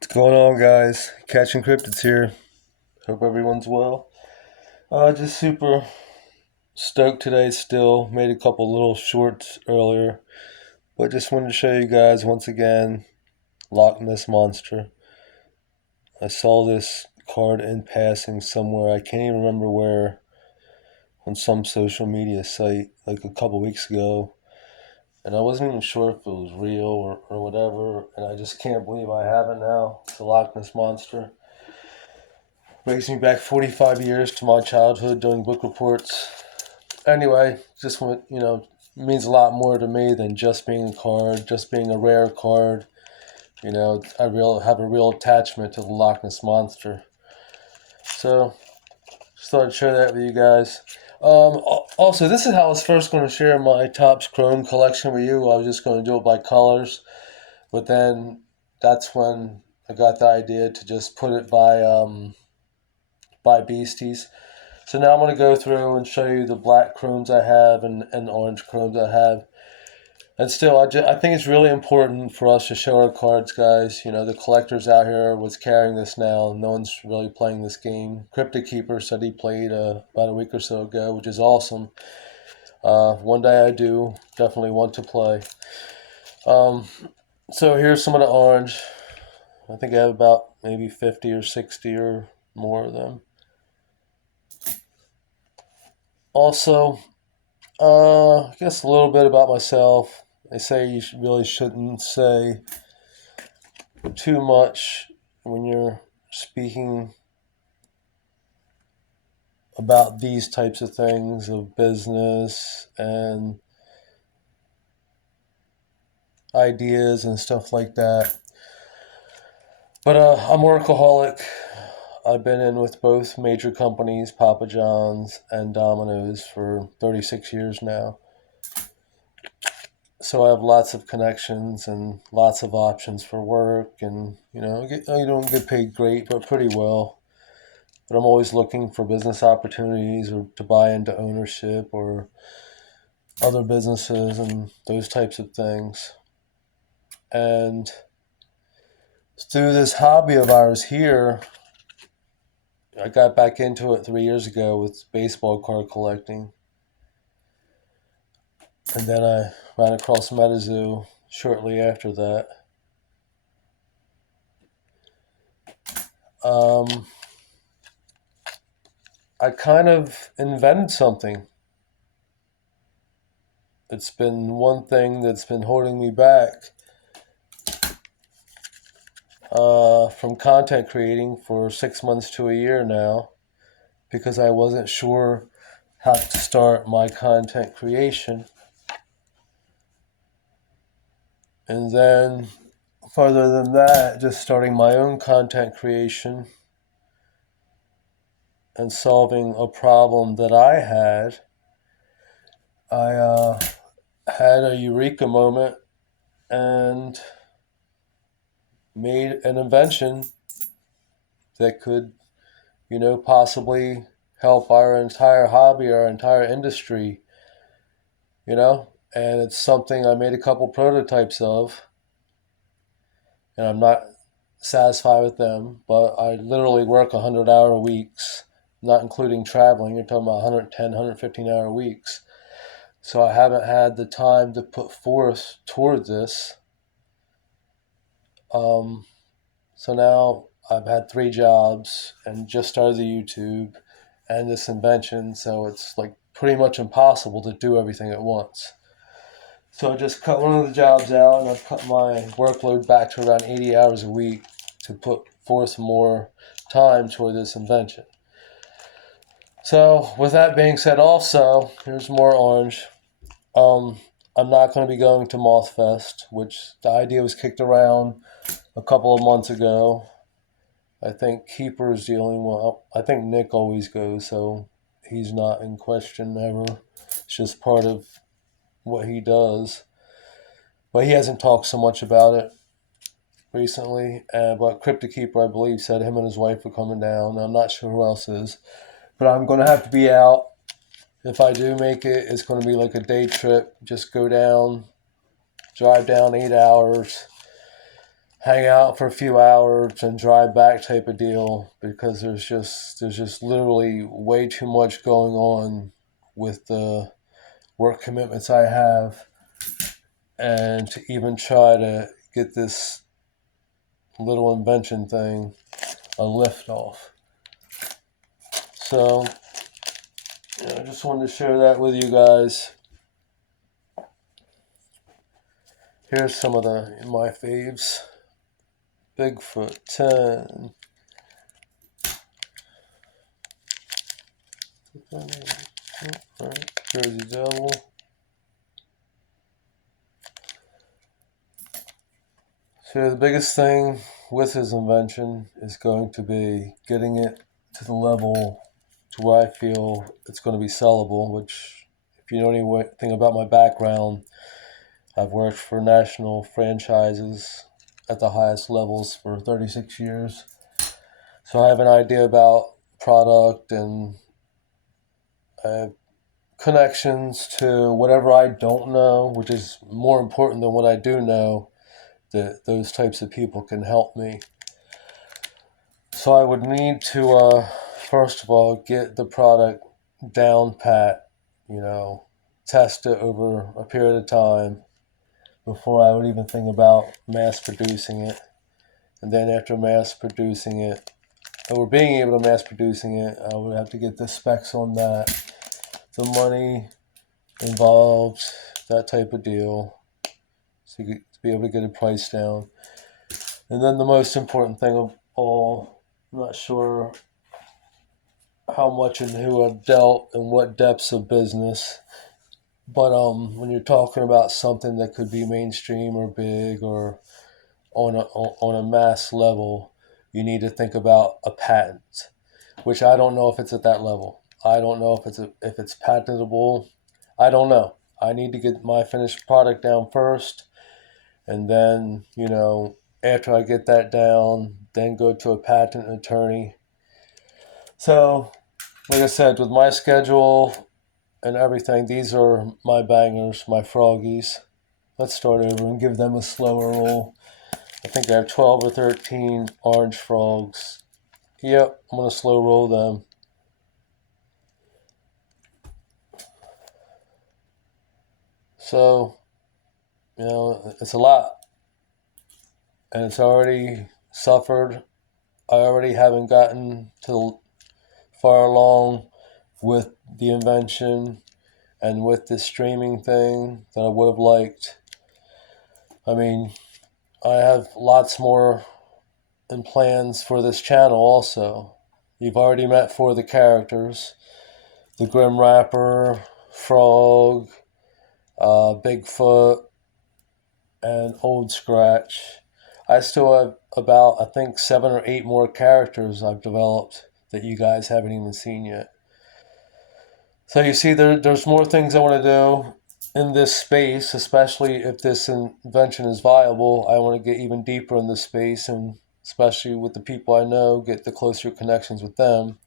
What's going on, guys? Catching Cryptids here. Hope everyone's well. Just super stoked today still. Made a couple little shorts earlier, but just wanted to show you guys once again Loch Ness Monster. I saw this card in passing somewhere. I can't even remember where, on some social media site like a couple weeks ago. And I wasn't even sure if it was real or whatever. And I just can't believe I have it now. It's the Loch Ness Monster. Brings me back 45 years to my childhood doing book reports. Anyway, just want, means a lot more to me than just being a card, just being a rare card. I have a real attachment to the Loch Ness Monster. So, just thought I'd share that with you guys. Also, this is how I was first going to share my Topps Chrome collection with you. I was just going to do it by colors, but then that's when I got the idea to just put it by beasties. So now I'm going to go through and show you the black chromes I have and orange chromes I have. And still, I think it's really important for us to show our cards, guys. The collectors out here was carrying this now. No one's really playing this game. Cryptic Keeper said he played about a week or so ago, which is awesome. One day I do definitely want to play. So here's some of the orange. I think I have about maybe 50 or 60 or more of them. Also, I guess a little bit about myself. They say you really shouldn't say too much when you're speaking about these types of things of business and ideas and stuff like that. But I'm a workaholic. I've been in with both major companies, Papa John's and Domino's, for 36 years now. So I have lots of connections and lots of options for work, and I don't get paid great, but pretty well. But I'm always looking for business opportunities or to buy into ownership or other businesses and those types of things. And through this hobby of ours here, I got back into it 3 years ago with baseball card collecting. And then I ran across MetaZoo shortly after that. Um, I kind of invented something. It's been one thing that's been holding me back from content creating for 6 months to a year now, because I wasn't sure how to start my content creation. And then, further than that, just starting my own content creation and solving a problem that I had. I had a eureka moment and made an invention that could, possibly help our entire hobby, our entire industry, and it's something I made a couple prototypes of, and I'm not satisfied with them, but I literally work 100-hour weeks, not including traveling. You're talking about 110, 115-hour weeks. So I haven't had the time to put forth toward this. So now I've had 3 jobs and just started the YouTube and this invention, so it's like pretty much impossible to do everything at once. So I just cut one of the jobs out and I've cut my workload back to around 80 hours a week to put forth more time toward this invention. So with that being said, also, here's more orange. I'm not going to be going to Mothfest, which the idea was kicked around a couple of months ago. I think Keeper's the only one. I think Nick always goes, so he's not in question ever. It's just part of what he does. But he hasn't talked so much about it recently. But Cryptic Keeper, I believe, said him and his wife are coming down. I'm not sure who else is. But I'm going to have to be out. If I do make it, it's going to be like a day trip. Just go down, drive down 8 hours, hang out for a few hours and drive back type of deal, because there's just literally way too much going on with the work commitments I have, and to even try to get this little invention thing a lift off. So I just wanted to share that with you guys. Here's some of my faves. Bigfoot 10. Jersey Devil. So the biggest thing with his invention is going to be getting it to the level to where I feel it's going to be sellable, which, if you know anything about my background, I've worked for national franchises at the highest levels for 36 years. So I have an idea about product, and I have connections to whatever I don't know, which is more important than what I do know, that those types of people can help me. So I would need to, first of all, get the product down pat, test it over a period of time before I would even think about mass producing it. And then after mass producing it, or being able to mass producing it, I would have to get the specs on that, the money involved, that type of deal, so you to be able to get a price down. And then the most important thing of all, I'm not sure how much and who I've dealt and what depths of business, but when you're talking about something that could be mainstream or big or on a mass level, you need to think about a patent, which I don't know if it's at that level. I don't know if it's patentable. I don't know. I need to get my finished product down first, and then after I get that down, then go to a patent attorney. So, like I said, with my schedule and everything, these are my bangers, my froggies. Let's start over and give them a slower roll. I think I have 12 or 13 orange frogs. Yep, I'm going to slow roll them. So, it's a lot. And it's already suffered. I already haven't gotten to far along with the invention and with the streaming thing that I would have liked. I mean, I have lots more in plans for this channel also. You've already met 4 of the characters: the Grim Rapper, Frog, Bigfoot, and Old Scratch. I still have about, I think, 7 or 8 more characters I've developed that you guys haven't even seen yet. So you see, there's more things I want to do in this space, especially if this invention is viable. I want to get even deeper in this space, and especially with the people I know, get the closer connections with them.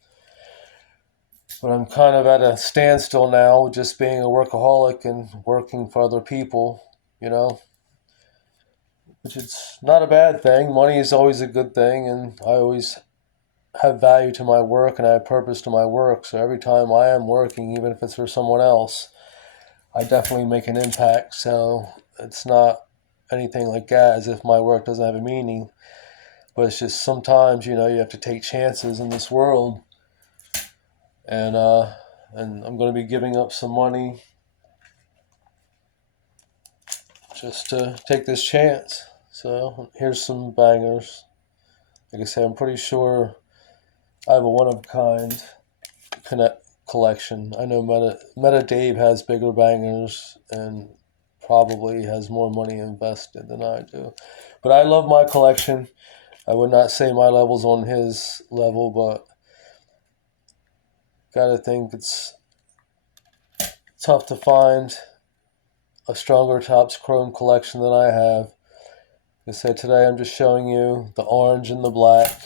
But I'm kind of at a standstill now, just being a workaholic and working for other people, which is not a bad thing. Money is always a good thing, and I always have value to my work and I have purpose to my work. So every time I am working, even if it's for someone else, I definitely make an impact. So it's not anything like that as if my work doesn't have a meaning, but it's just sometimes, you have to take chances in this world. And I'm going to be giving up some money just to take this chance. So here's some bangers. Like I said, I'm pretty sure I have a one-of-a-kind collection. I know Meta Dave has bigger bangers and probably has more money invested than I do. But I love my collection. I would not say my level's on his level, but gotta think it's tough to find a stronger Topps Chrome collection than I have. Like I said, today I'm just showing you the orange and the black,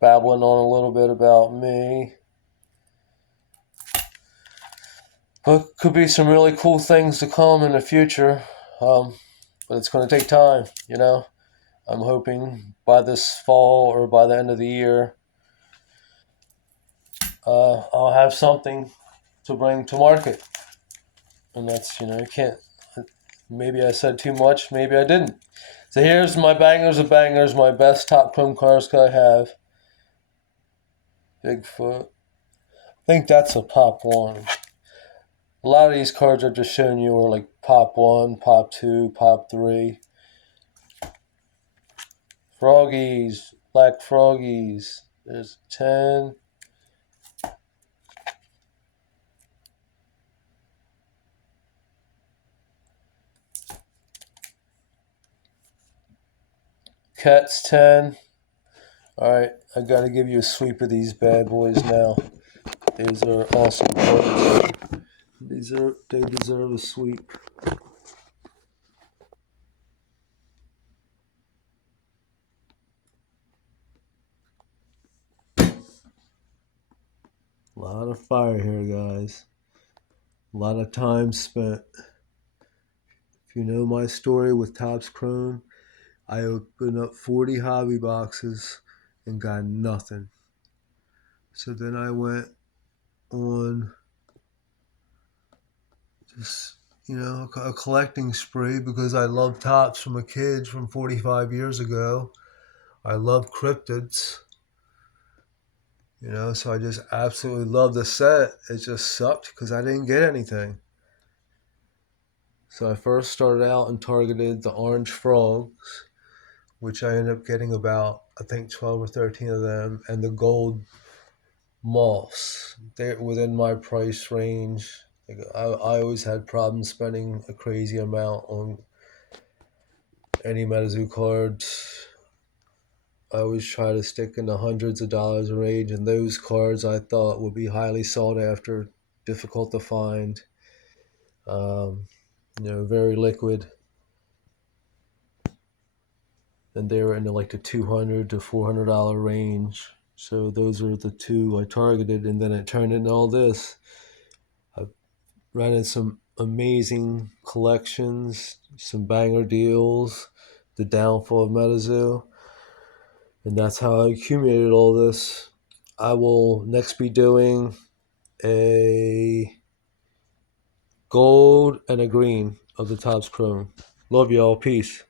babbling on a little bit about me. But could be some really cool things to come in the future. but it's going to take time, you know. I'm hoping by this fall or by the end of the year, I'll have something to bring to market. And that's, you can't, maybe I said too much, maybe I didn't. So here's my bangers of bangers, my best top chrome cars I have. Bigfoot. I think that's a pop one. A lot of these cards I've just shown you are like pop 1, pop 2, pop 3. Froggies, black froggies. There's 10. Cats 10. Alright, I gotta give you a sweep of these bad boys now. These are awesome cards. They deserve a sweep. A lot of fire here, guys. A lot of time spent. If you know my story with Topps Chrome, I opened up 40 hobby boxes and got nothing. So then I went on just, a collecting spree because I love Topps from a kid from 45 years ago. I love cryptids. So I just absolutely love the set. It just sucked because I didn't get anything. So I first started out and targeted the orange frogs, which I ended up getting about, I think, 12 or 13 of them, and the gold moths. They're within my price range. I always had problems spending a crazy amount on any MetaZoo cards. I always try to stick in the hundreds of dollars range, and those cards I thought would be highly sought after, difficult to find, very liquid. And they were in the $200 to $400 range. So those are the two I targeted, and then it turned into all this. I ran in some amazing collections, some banger deals, the downfall of MetaZoo, and that's how I accumulated all this. I will next be doing a gold and a green of the Topps Chrome. Love y'all. Peace.